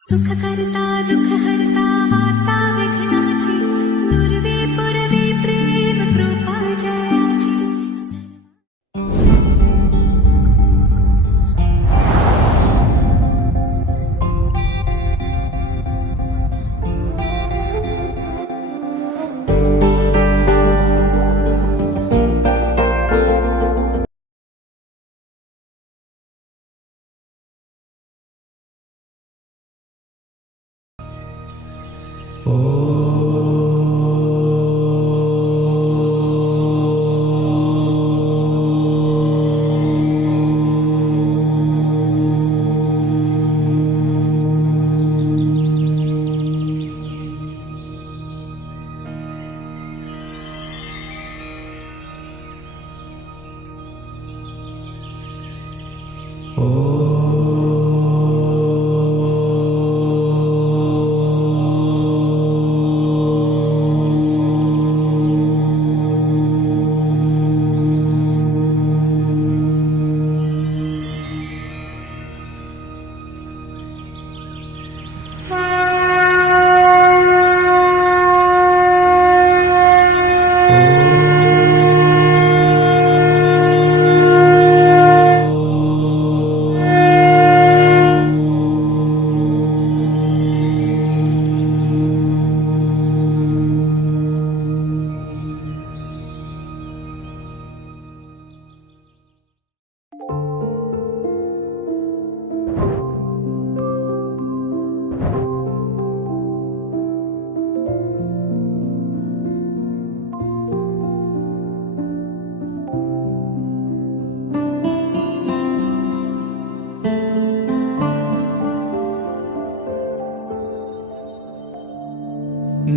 सुख करता दुख हरता वार्ता विघ्नाची नुरवी पुरवी प्रेम कृपा जयाची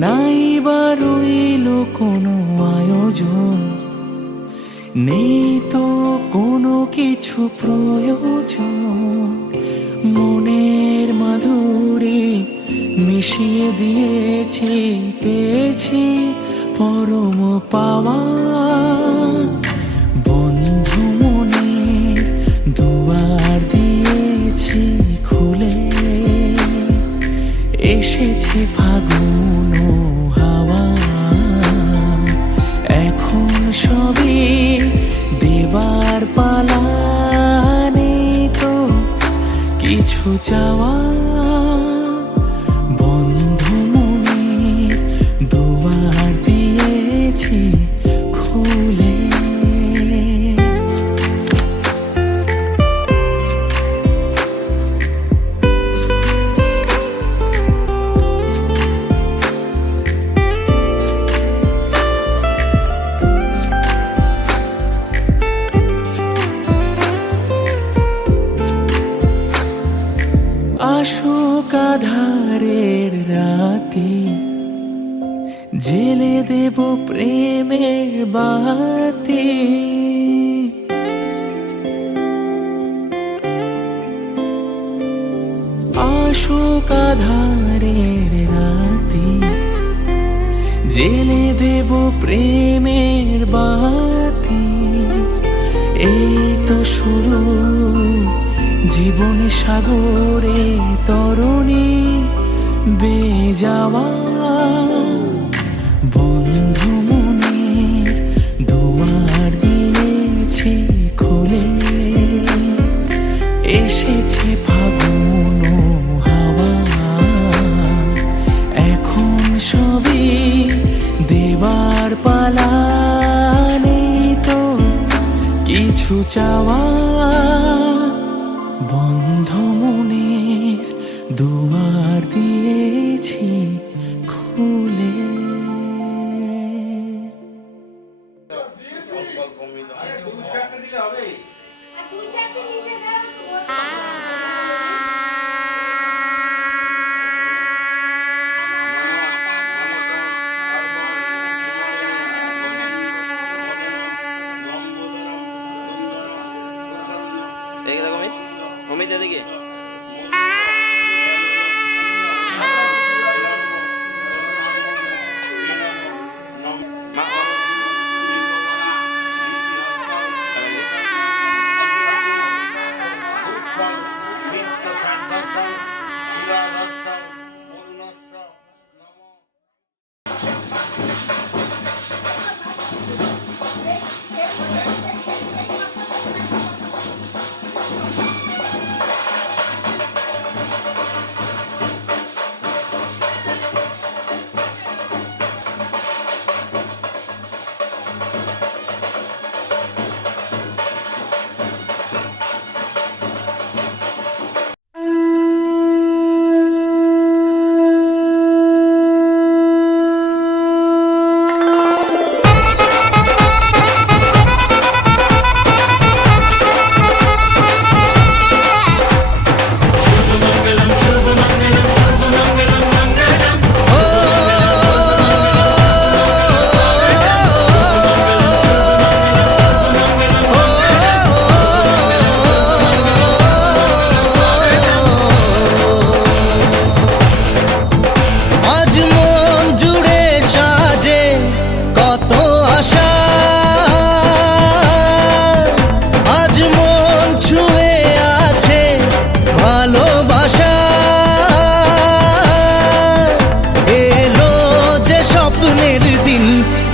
নাই বা রইল কোনো আয়োজন, নেই তো কোনো কিছু প্রয়োজন। মনের মাধুরী মিশিয়ে দিয়েছি, পেয়েছি পরম পাওয়া। বন্ধু মনের দুয়ার দিয়েছি খুলে, এসেছে ফাগুন হাওয়া। এখন সবই দেবার পালা, নেই তো কিছু চাওয়া। বন্ধু মনের দুয়ার দিয়েছি খুলে। আসুক আধারের রাতে, জেলে দেব প্রেমের বাতি। আসুক আধারের রাতে, জেলে দেব প্রেমের বাতি। এই তো শুরু জীবনে সাগরে তরণী বেয়ে যাওয়া। বন্ধু মনের দুয়ার দিয়েছি খুলে, এসেছে ফাগুন হাওয়া। এখন সবই দেবার পালা, নেই তো কিছু চাওয়া। বন্ধ মনের দুয়ার দিয়েছি খুলে। অমিত এদিকে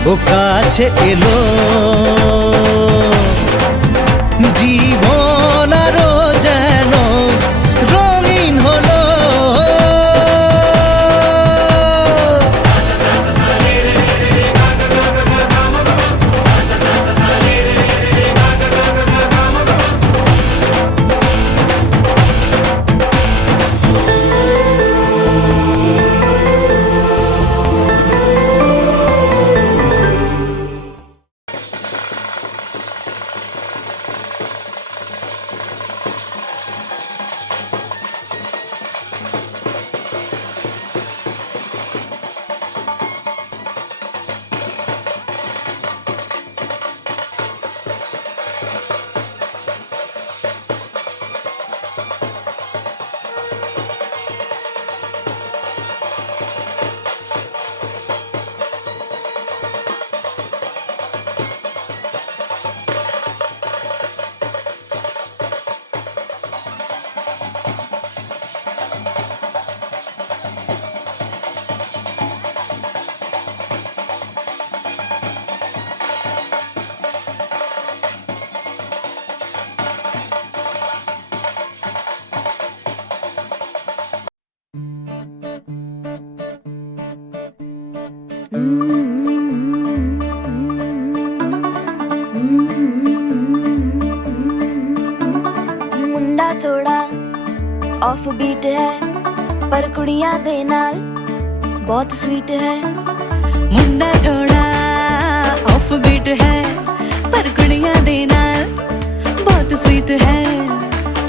ও কাছে এলো জীবন আরো যেন রঙিন হলো। मुंडा थोड़ा ऑफ बीट है पर कुड़ियां दे नाल बहुत स्वीट है। मुंडा थोड़ा ऑफ बीट है पर कुड़ियां दे नाल बहुत स्वीट है।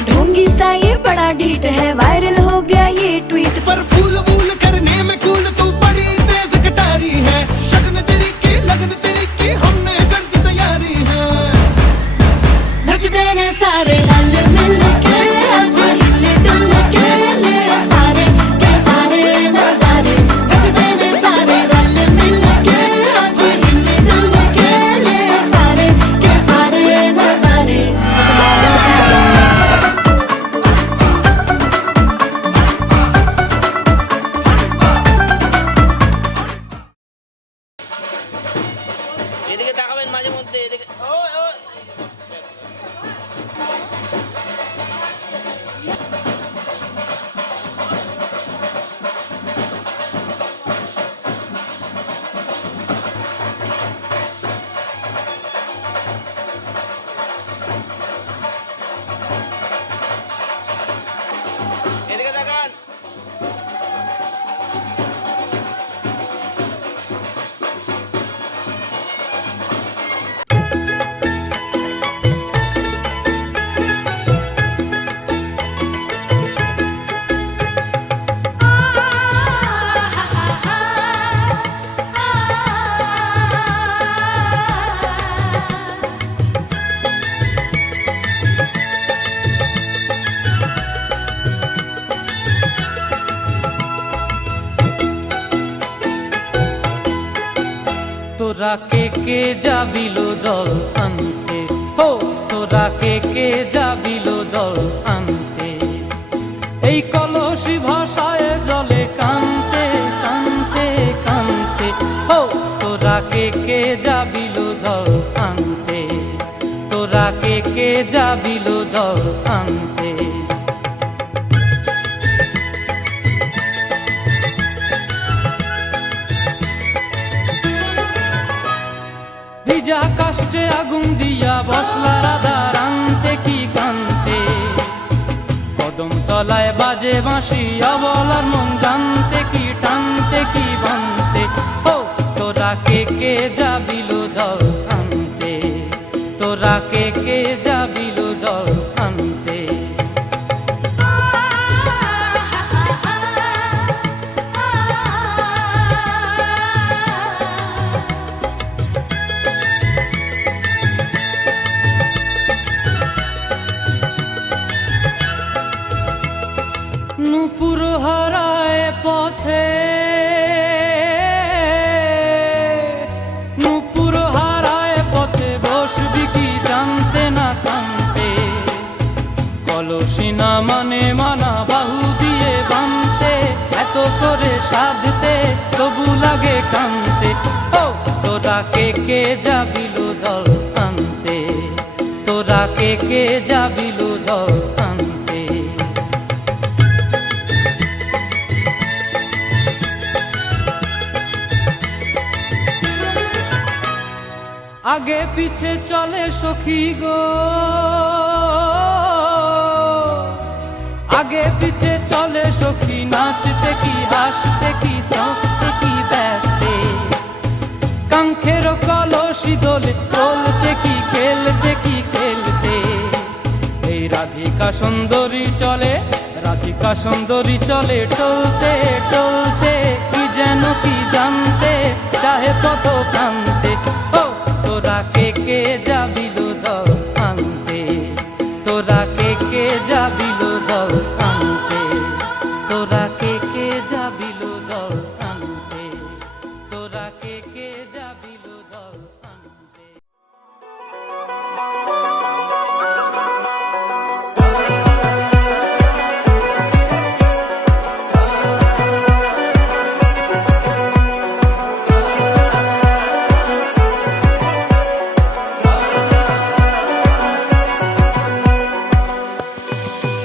ढोंगी सा ये बड़ा ढीठ है, वायरल हो गया ये ट्वीट। पर फूल वूल करने में कूल तू बड़ी तेज कटारी है। शगन तेरी की लगन तेरी की हमने कर दी तैयारी है। नचते ने सारे रल मिल के आज हिले डुल के ले सारे के सारे नजारे। नचते ने सारे रल मिल के आज हिले डुल के ले सारे के सारे नजारे। এদিকে তাকাবেন মাঝে মধ্যে, এদিকে। এদিকে তাকান। তোরা কে যাবিল জল আনতে, হো তোরা কে যাবিল জল আনতে। এই কলসি ভাষায় জলে কানতে কানতে কানতে, হো তোরা কে যাবিল জল আনতে। তোরা কে যাবিল জল আনতে। ভিজা কাষ্টে আগুন দিয়া বসলা রাধা রানতে কি কান্তে। কদম তলায় বাজে বাঁশি অবলার মন জানতে কি টানতে কি বানতে। ও তোরা কে যাবিল জল আনতে। তোরা কে যাবিল জল আনতে। নূপুর হারায় পথে, নূপুর হারায় পথে বসবি কি জানতে না কানতে। কলসি না মানে মানা বাহু দিয়ে বানতে, এত করে সাধতে তবু লাগে কানতে। ও তোরা তোরা কে যাবিল জল আনতে, তোরা কে যাবিল জল আনতে। আগে পিছে চলে সখী গো, আগে পিছে চলে সখী, নাচতে কি হাসতে কি হাসতে কি ব্যস্তে, কাঙ্ক্ষের কলসি দোলে তোলতে কি খেলতে কি খেলতে। এই রাধিকা সুন্দরী চলে, রাধিকা সুন্দরী চলে টলতে টলতে, কি যেন কি জানতে চাহে পথ প্রান্তে। ও তোরা কে যাবিল জল আনতে, তোরা কে যাবিল জল আনতে, তোরা কে যাবিল জল আনতে, তোরা কে যাবিল জল আনতে।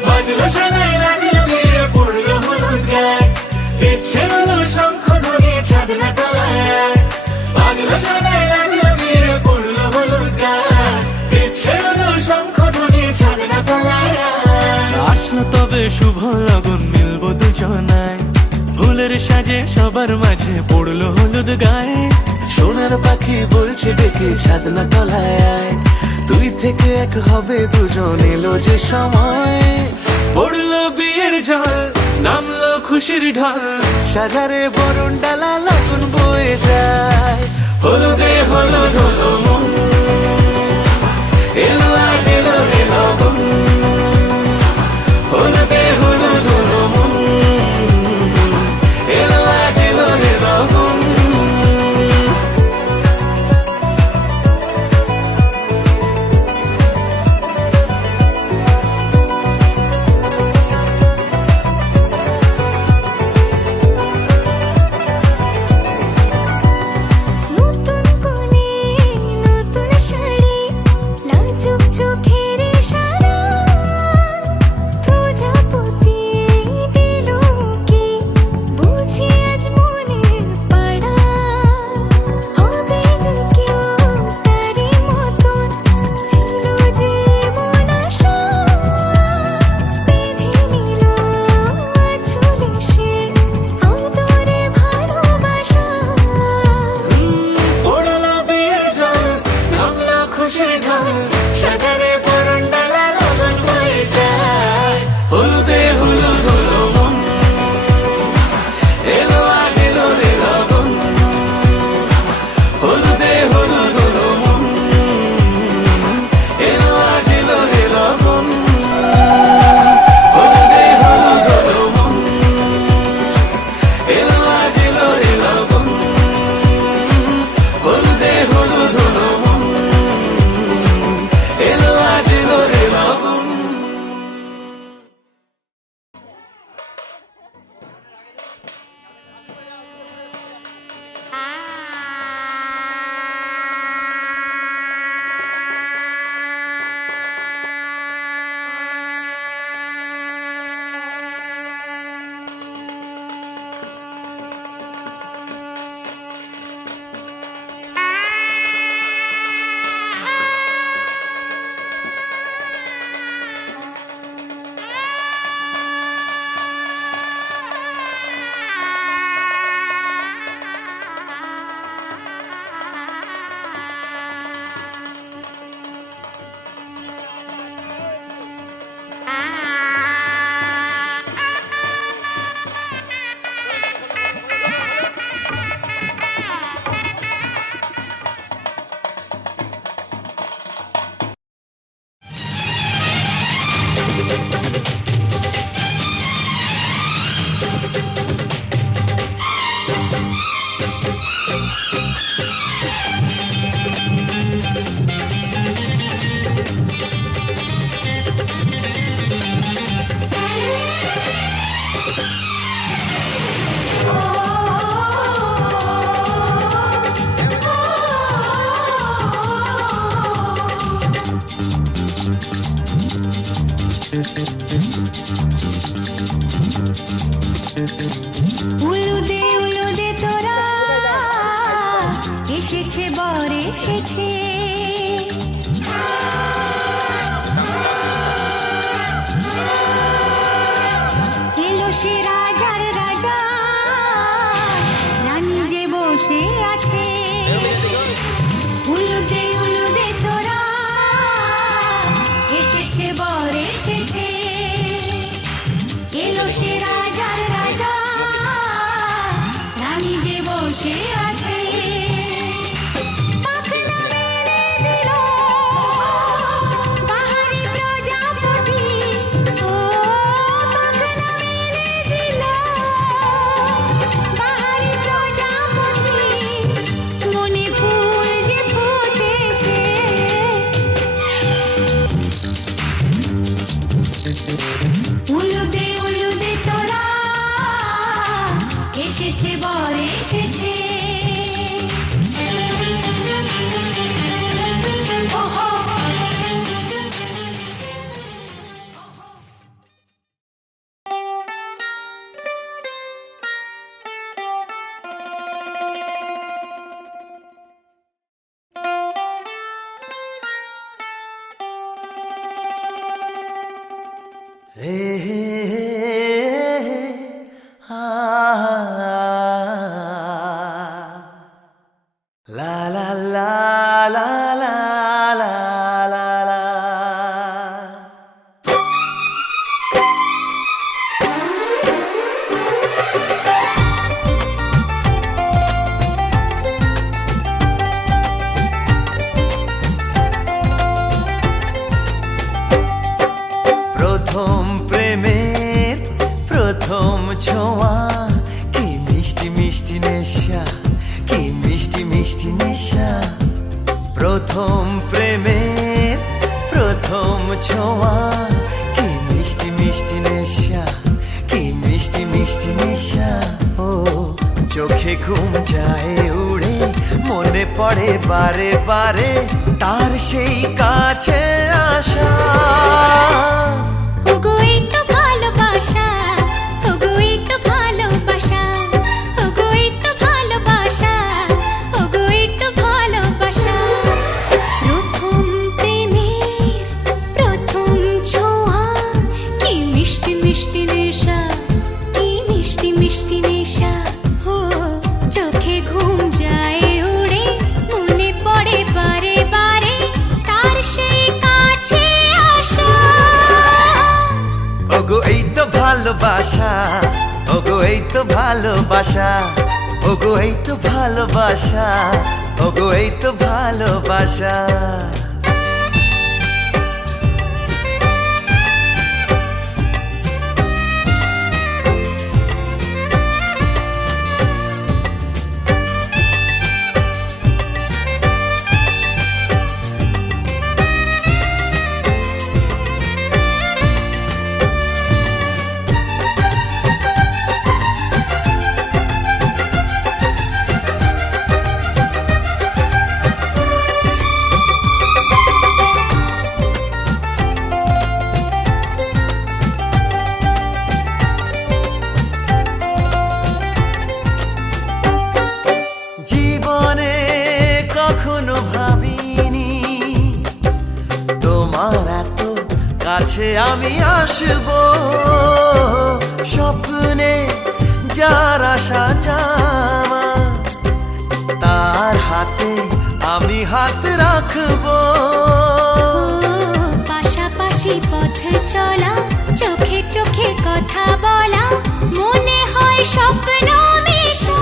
বাজলো শোনাই লাগলো মেরে পড়লো হলুদ গায়ে, দিচ্ছে হলো শঙ্খ ধ্বনি ছাদ না তলায়। বাজলো শোনাই লাগলো মেরে পড়লো হলুদ গায়ে, দিচ্ছে হলো শঙ্খ ধ্বনি ছাদ না তলায়। আসলো তবে শুভ লগন, মিলবো দুজনায়, ফুলের সাজে সবার মাঝে পড়লো হলুদ গায়ে। সোনার পাখি বলছে ডেকে ছাদ না তলায়, দুই থেকে এক হবে দুজন, এলো যে সময়। পড়লো বিয়ের জল, নামলো খুশির ঢল, সাজারে বরণ ডালা লগন বয়ে যায়। হলুদে হলুদ হলো মন, এলো আজ এলো যে লগন। হলুদে হলুদ হলো মন, এলো আজ এলো যে লগন। নতুন কোণে নতুন শাড়ি, লাজুক চোখের ইশারা, প্রজাপতি দিল কি বুঝি আজ মনের পাড়া। হবে যে কেউ তারি মতন, ছিল যে মন আশা, বেঁধে নিল আঁচলে সে আদরে ভালোবাসা। পড়লো বিয়ের জল, নামলো খুশির ঢল, সাজারে বরণ ডালা লগন বয়ে যায়। হলুদে হলুদ হলো মন, এলো আজ এলো যে লগন। হলুদে হলুদ হলো মন, এলো আজ এলো যে লগন। হলুদে হলুদ হলো মন, এলো আজ এলো যে লগন। হলুদে হলুদ হলো মন, এলো আজ এলো যে লগন। উলুদে তোরা এসেছে বর এসেছে এলো সে রাজার রাজা রানী যে বসে আছে উলুদে তোরা এসেছে বর এসেছে এলো সে রাজার রাজা রানী যে বসে আছে পাখনা মেলে দিল বাহারি প্রজাপতি ও পাখনা মেলে দিল বাহারি প্রজাপতি মনে ফুল যে ফুটেছে উলুদে তোরা এসেছে বর এসেছে ওহো হে হে হে আ লা লা লা লা লা লা লা লা প্রথম প্রেমের প্রথম ছোঁয়া কি মিষ্টি মিষ্টি নেশা কি মিষ্টি মিষ্টি নেশা প্রথম প্রেমের প্রথম ছোঁয়া কি মিষ্টি মিষ্টি নেশা কি মিষ্টি মিষ্টি নেশা ও চোখে ঘুম যায় উড়ে মনে পড়ে বারে বারে তার সেই কাছে আসা ওগো এই তো ভালোবাসা ওগো এই তো ভালোবাসা ওগো এই তো ভালোবাসা ওগো এই তো ভালোবাসা প্রথম প্রেমের প্রথম ছোঁয়া কি মিষ্টি মিষ্টি নেশা কি মিষ্টি মিষ্টি নেশা ও চোখে ঘুম যায় উড়ে মনে পড়ে বারে বারে তার সেই কাছে আসা ওগো এই তো ভালোবাসা ওগো এই তো ভালোবাসা ওগো এই তো ভালোবাসা ওগো এই তো ভালোবাসা জীবনে কখনো ভাবিনি তোমার এত কাছে আমি আসব স্বপ্নে যার আশা জামা তার হাতে আমি হাত রাখবো পাশাপাশি পথ চলা চোখে চোখে কথা বলা মনে হয় স্বপ্ন মেশা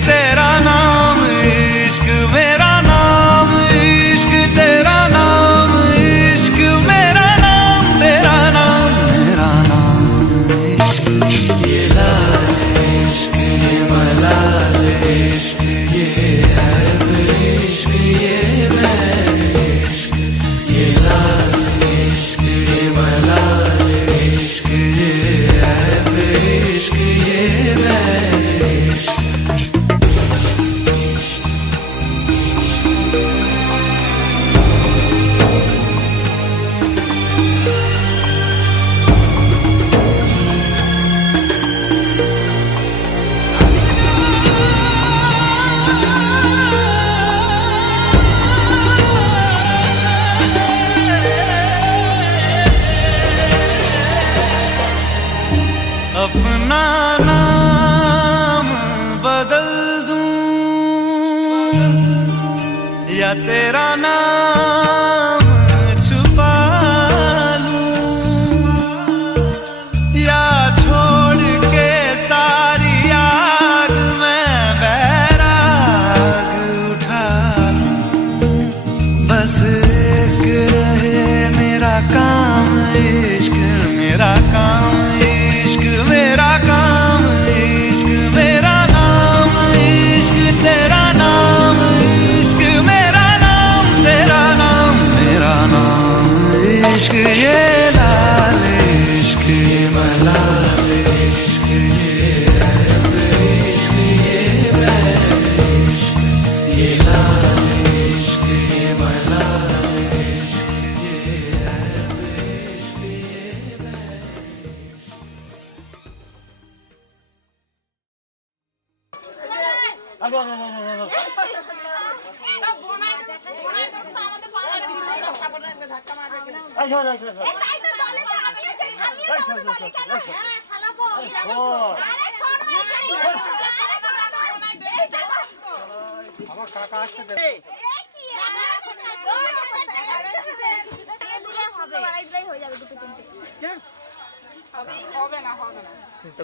तेरा नाम इश्क मेरा नाम इश्क तेरा नाम इश्क मेरा नाम तेरा नाम मेरा नाम इश्क ये लाल इश्क ये मलाल इश्क ये ऐब इश्क ये मैल इश्क ये लाल इश्क ये मलाल इश्क ये ऐब इश्क ये मैल इश्क अपना नाम बदल दूं या तेरा नाम छुपा लूं या छोड़ के सारी आग में बैराग उठा लूं बस एक रहे मेरा काम इश्क मेरा काम इश्क मेरा काम इश्क मेरा नाम इश्क तेरा नाम इश्क मेरा नाम तेरा नाम मेरा नाम इश्क ये लाल इश्क ये मलाल इश्क ये ऐब इश्क ये मैल इश्क ये लाल इश्क ये मलाल इश्क ये ऐब इश्क ये मैल इश्क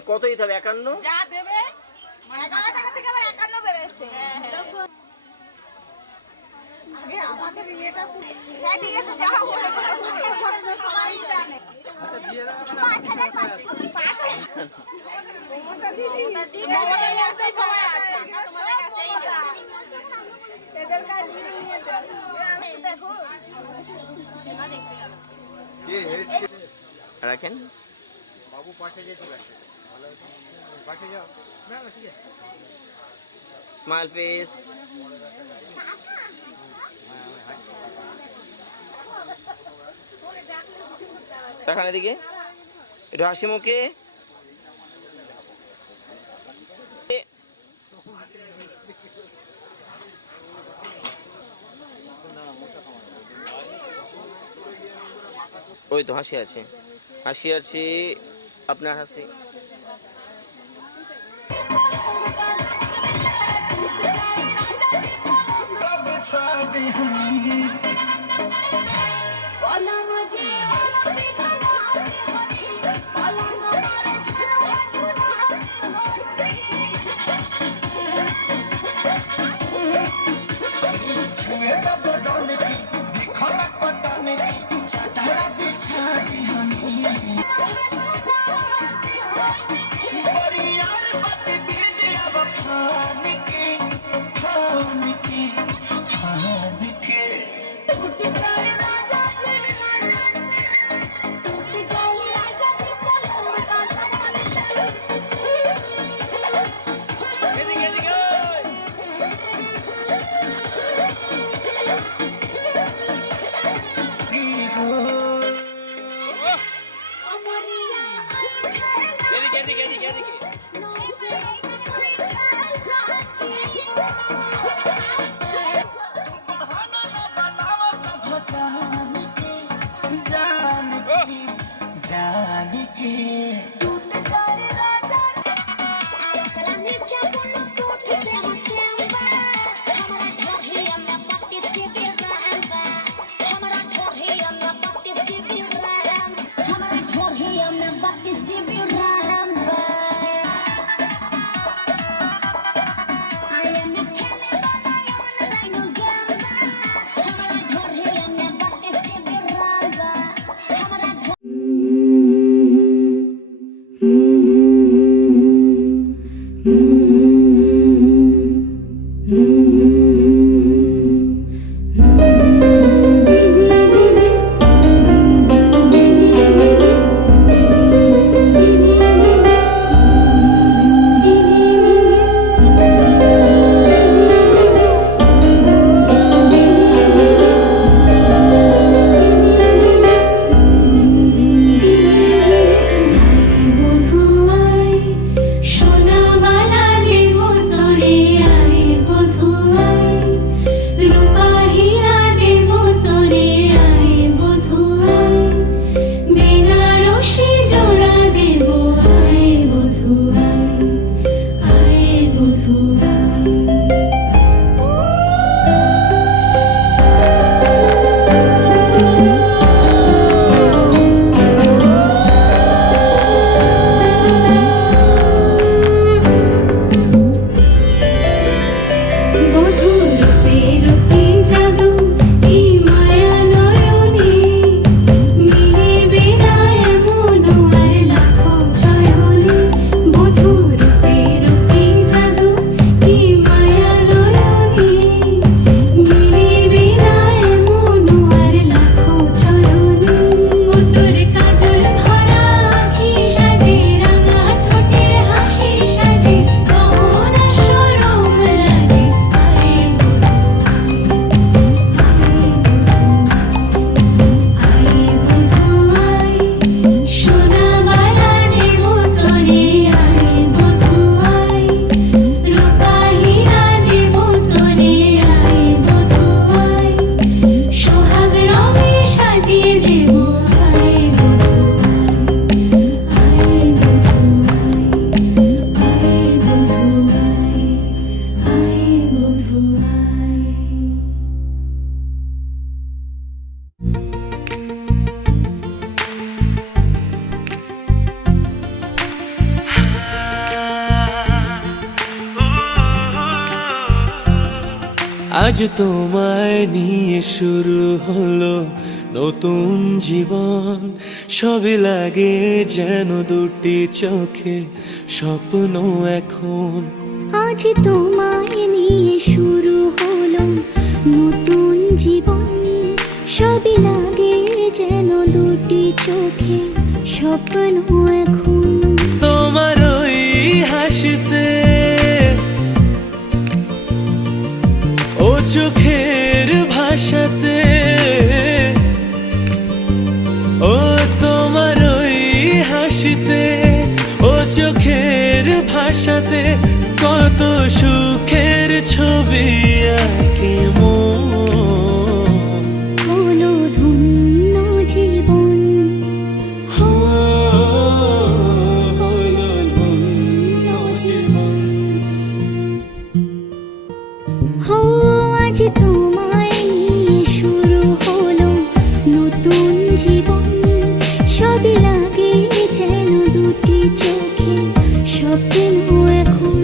কতই তবে 51 যা দেবে 11 টাকা থেকে আবার 51 বেড়েছে আগে আমাদের ইয়েটা হ্যাঁ ঠিক আছে যা হবে সবাই জানে আচ্ছা দিয়ে দাও 5500 মমতা দিদি মমতা দিদি সবাই আছে তোমাদের কাছেই না সেদের কাজ নিয়ে যাও দেখো সিনেমা দেখতে গেল রাখেন বাবু পাশে যেতে আছে ভালো পাশে যাও না না ঠিক আছে স্মাইল ফেস তাকান এদিকে একটু হাসি মুখে ওই তো হাসি আছে আপনার হাসি তোর কাজল ভরা আঁখি সাজে রাঙা ঠোঁটের হাসি সাজে গহনা সরম লাজে আয় বধূ আয় সোনা মালা দেব তোরে আয় বধূ আয় রূপা হীরা দেব তোরে আয় বধূ আয় সোহাগ রঙে সাজিয়ে দেব আয় বধূ আয় বধূ আয় বধূ আয় আজ তোমায় নিয়ে শুরু হলো নতুন জীবন, সবে লাগে যেন দুটি চোখে স্বপ্ন এখন। আজ তোমায় নিয়ে শুরু হলো নতুন জীবন, সবই লাগে যেন দুটি চোখে স্বপ্ন এখন। তোমার ওই হাসিতে ও চোখের ভাষাতে, ও তোমার ওই হাসিতে ও চোখের ভাষাতে কত সুখের ছবি আঁকে মন। হলো ধন্য জীবন, হলো ধন্য জীবন। হো আজ তোমায় নিয়ে শুরু হলো নতুন জীবন, সবই লাগে যেন দুটি চোখে স্বপ্ন এখন।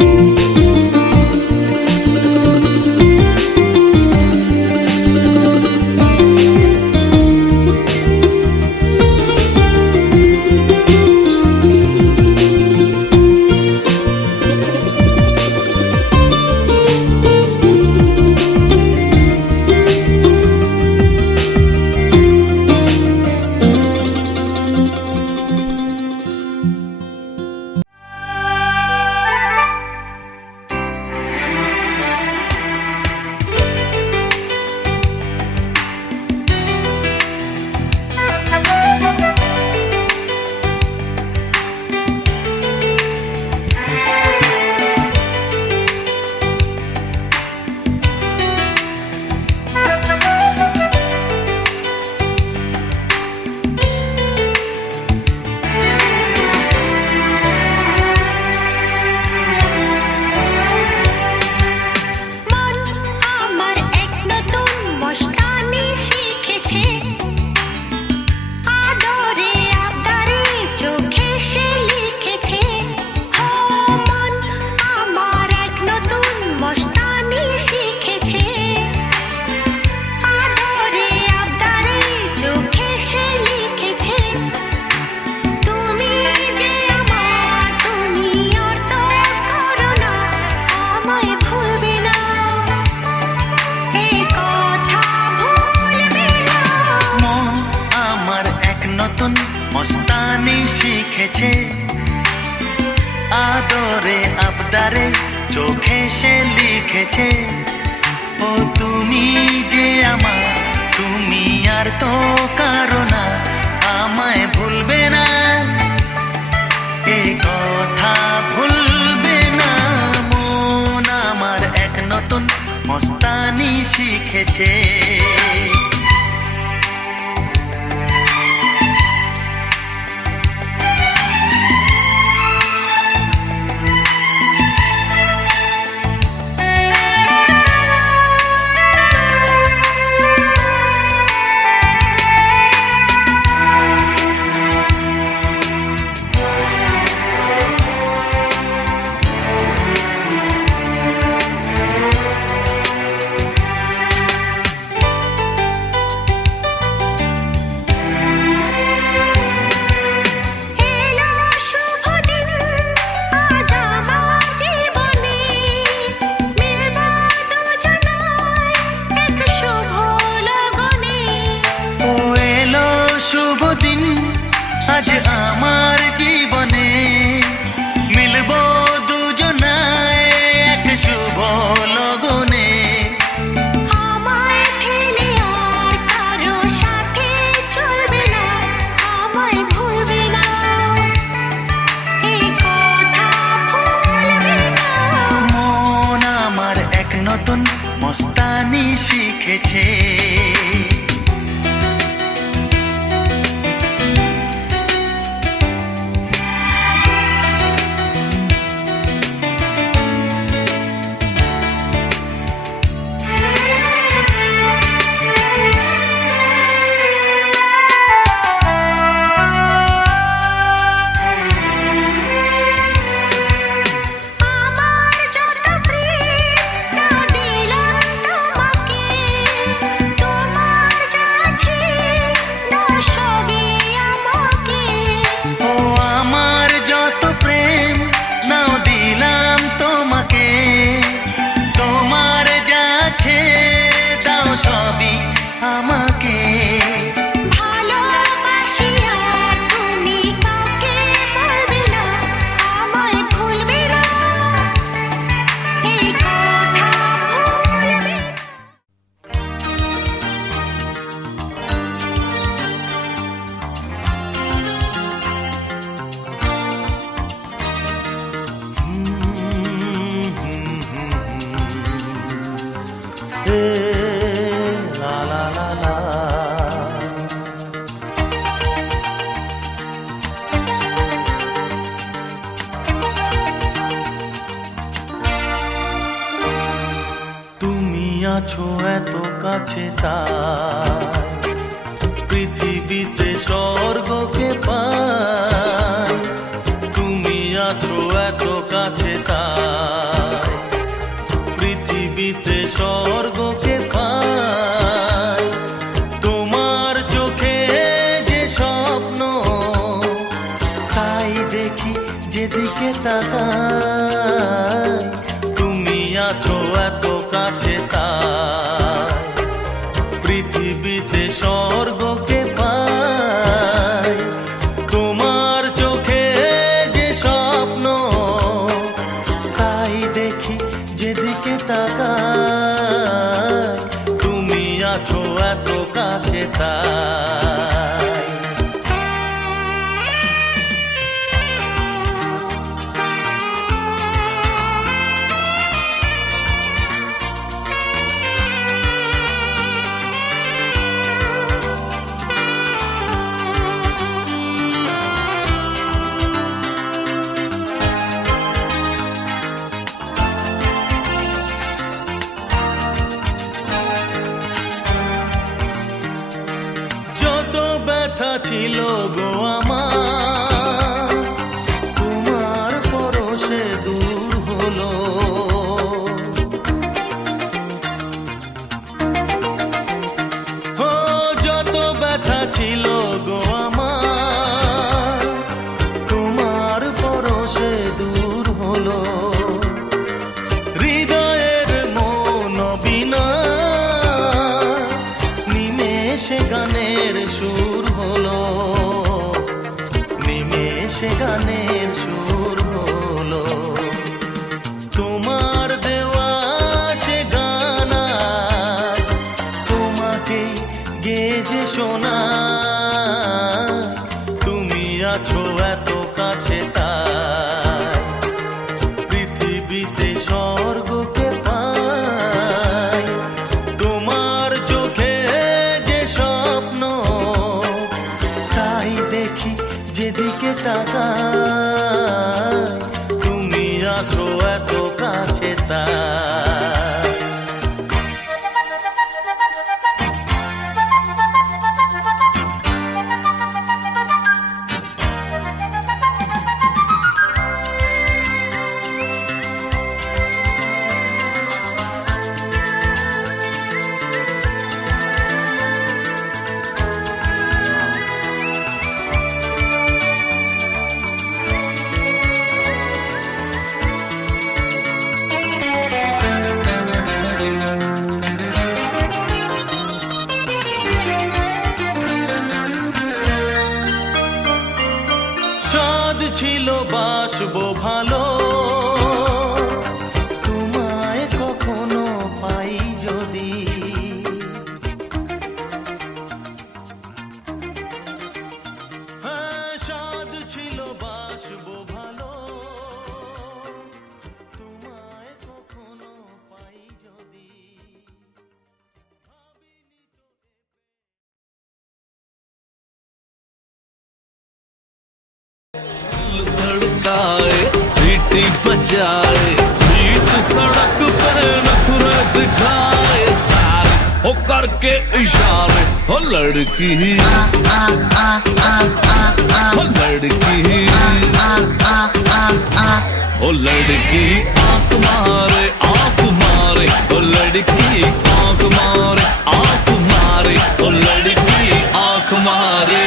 মস্তানি শিখেছে, আদরে আবদারে চোখে সে লিখেছে, ও তুমি যে আমার, তুমি আর তো কারো না, আমায় ভুলবে না, এই কথা ভুলবে না। মন আমার এক নতুন মস্তানি শিখেছে। শুভ দিন আজ আমার জীবনে মিলব দুজনায় এক শুভ লগনে। আমায় ফেলে আর কারো সাথে চলবে না, আমায় ভুলবে না, এই কথা ভুলবে না। মন আমার এক নতুন মস্তানি শিখেছে। আমার যত প্রেম না দিলাম তোমাকে, তোমার যা আছে না সবই আমাকে। ও আমার যত প্রেম নাও দিলাম তোমাকে, তোমার যা আছে দাও সবই আমাকে। ভালোবাসি আর তুমি কাউকে বলবে না, আমায় ভুলবে না, এই কথা ভুলবে না। এ লা লা লা লা। তুমি আছো এত কাছে তাই পৃথিবীতে স্বর্গকে পাই। তুমি আছো এত কাছে তাই পৃথিবীতে স্বর্গকে পাই। তোমার চোখে যে স্বপ্ন তাই দেখি যেদিকে তাকাই। তুমি আছো এত কাছে তাই পৃথিবীতে স্বর্গকে পাই। তোমার চোখে যে স্বপ্ন তাই দেখি যেদিকে তাকাই। তুমি আছো এত কাছে তাই। যত ব্যথা ছিল গো আমার তোমার পরশে দূর হলো। ও যত ব্যথা ছিল গো আমার তোমার পরশে দূর হলো। হৃদয়ের মন বিনা নিমেষে গানের সুর হলো, নিমেষে গানের সুর হলো। তোমার দেওয়া সে গান আজ তোমাকে গেজে শোনা। তুমি আছো এত কাছে তাই পৃথিবীতে স্বর্গকে পাই। তোমার চোখে যে স্বপ্ন তাই দেখি যেদিকে তাকাই। তুমি আছো এত কাছে তাই। ছিল বাসবো ভালো তোমায় কখনো পাই যদি হ্যাঁ, সাধ ছিল বাসবো ভালো তোমায় কখনো পাই যদি धड़काए सीटी बजाए बीच सड़क पे नखरे दिखाए सारे हो करके इशारे हो लड़की हो लड़की हो लड़की आंख मारे हो लड़की आंख मारे हो लड़की आंख मारे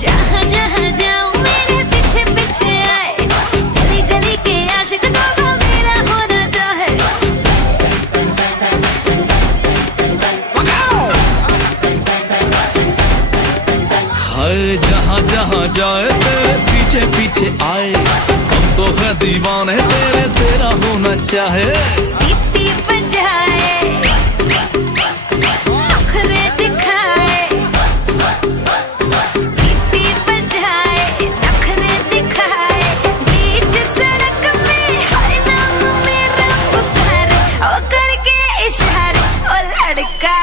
जहाँ जहाँ जाऊँ मेरे पीछे पीछे आए गली गली के आशिक दोनों मेरा होना चाहे हाय जहाँ जहाँ जाए तेरे पीछे पीछे आए हम तो है दीवाने तेरे तेरा होना चाहे सीटी बजाए नखरे दिखाए सीटी बजाए नखरे दिखाए बीच सड़क में हर नाम मेरा पुकारे ओ करके इशारे ओ लड़का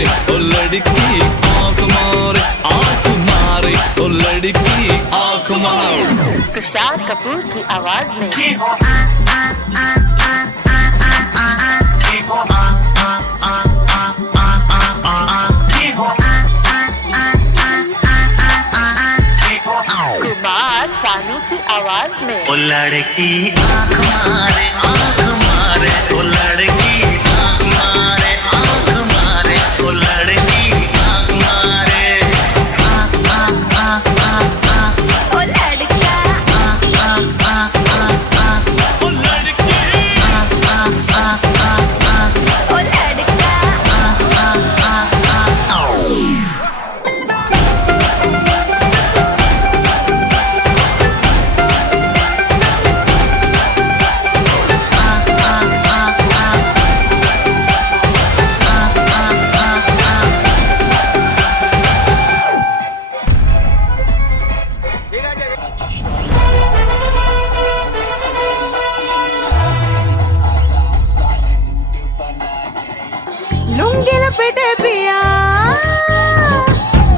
लड़की आंख मारे ओ लड़की आंख मारे तुषार कपूर की आवाज में कुमार सानू की आवाज में ओ लड़की आंख मारे ओ लड़की आंख मारे ओ लड़की आंख मारे ओ लड़का ओ लड़की ओ लड़का लुंगी लपेटे पिया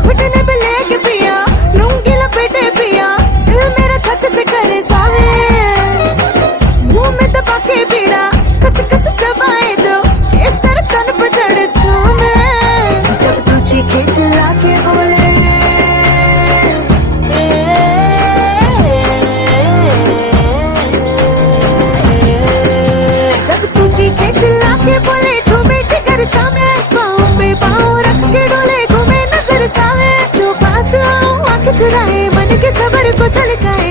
घुटने पे लेके पिया लुंगी लपेटे पिया दिल मेरा थक से करे सावे मुंह में दबा के पीड़ा कस कस चबाए जो ये सर तन पर चढ़े सोने जब तू चीखे चिल्ला के बोले जब तू चीखे चिल्ला के बोले झूमे जिगर सामे पाँव पे पाँव रख के डोले घूमे नजर सावे जो पास आओ आँख चुराए मन के सबर को छलकाए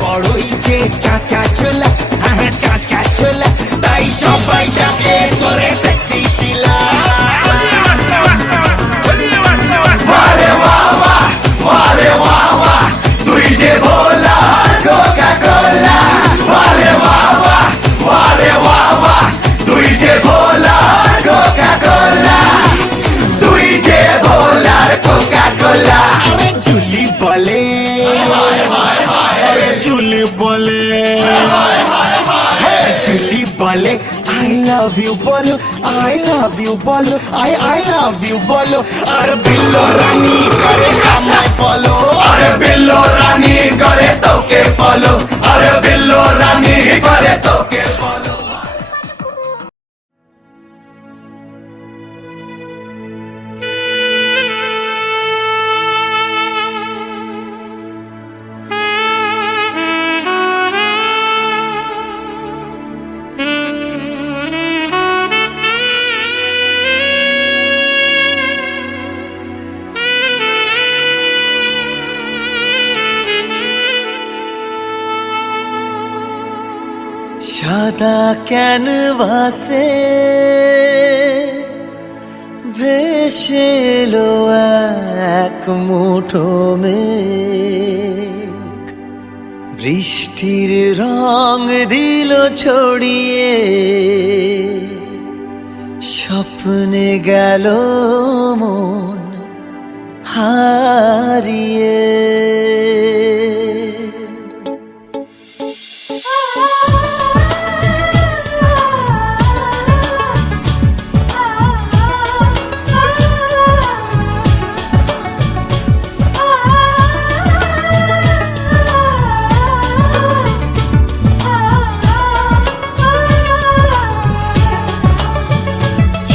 পড়ইছে চাচা চুলা চাচা চুলা তাই সবাই ডাকে তোরে সেক্সি শিলা ওয়ারে ওয়া তুই যে ভোলা কোকা কোলা ওয়ারে ওয়া তুই যে ভোলা কোকা কোলা তুই যে ভোলা কোকা কোলা আরে জুলি বলে Julie bole I love you bolo I love you bolo I love you bolo Are billo rani kare আমায় follow Are billo rani kare toke follow Are billo rani kare toke follow সাদা ক্যানভাসে ভেসে এলো এক মুঠো মেঘ, বৃষ্টির রং দিল ছড়িয়ে, স্বপ্নে গেল মন হারিয়ে।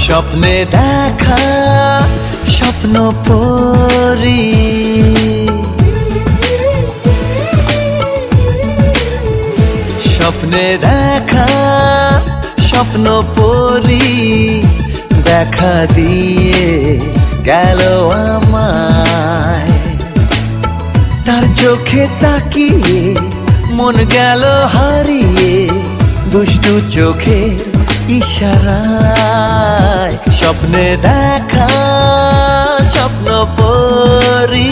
স্বপ্নে দেখা স্বপ্ন পরি, স্বপ্নে দেখা স্বপ্ন পরি, দেখা দিয়ে গেল আমায়। তার চোখে তাকিয়ে মন গেল হারিয়ে, দুষ্টু চোখের ইশারায়। স্বপ্নে দেখা স্বপ্ন পরি,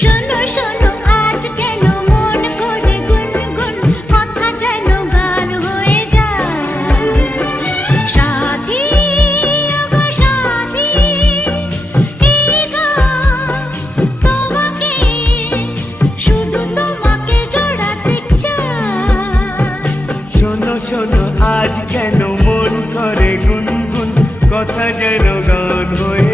শোনো শোনো আজ কেন মন করে গুনগুন, কথা যেন গান হয়ে যায়। সাথী গো সাথী, এই গান তোমাকে, শুধু তোমাকে জড়াতে চায়। শোনো শোনো আজ কেন মন করে গুনগুন, কথা যেন গান হয়ে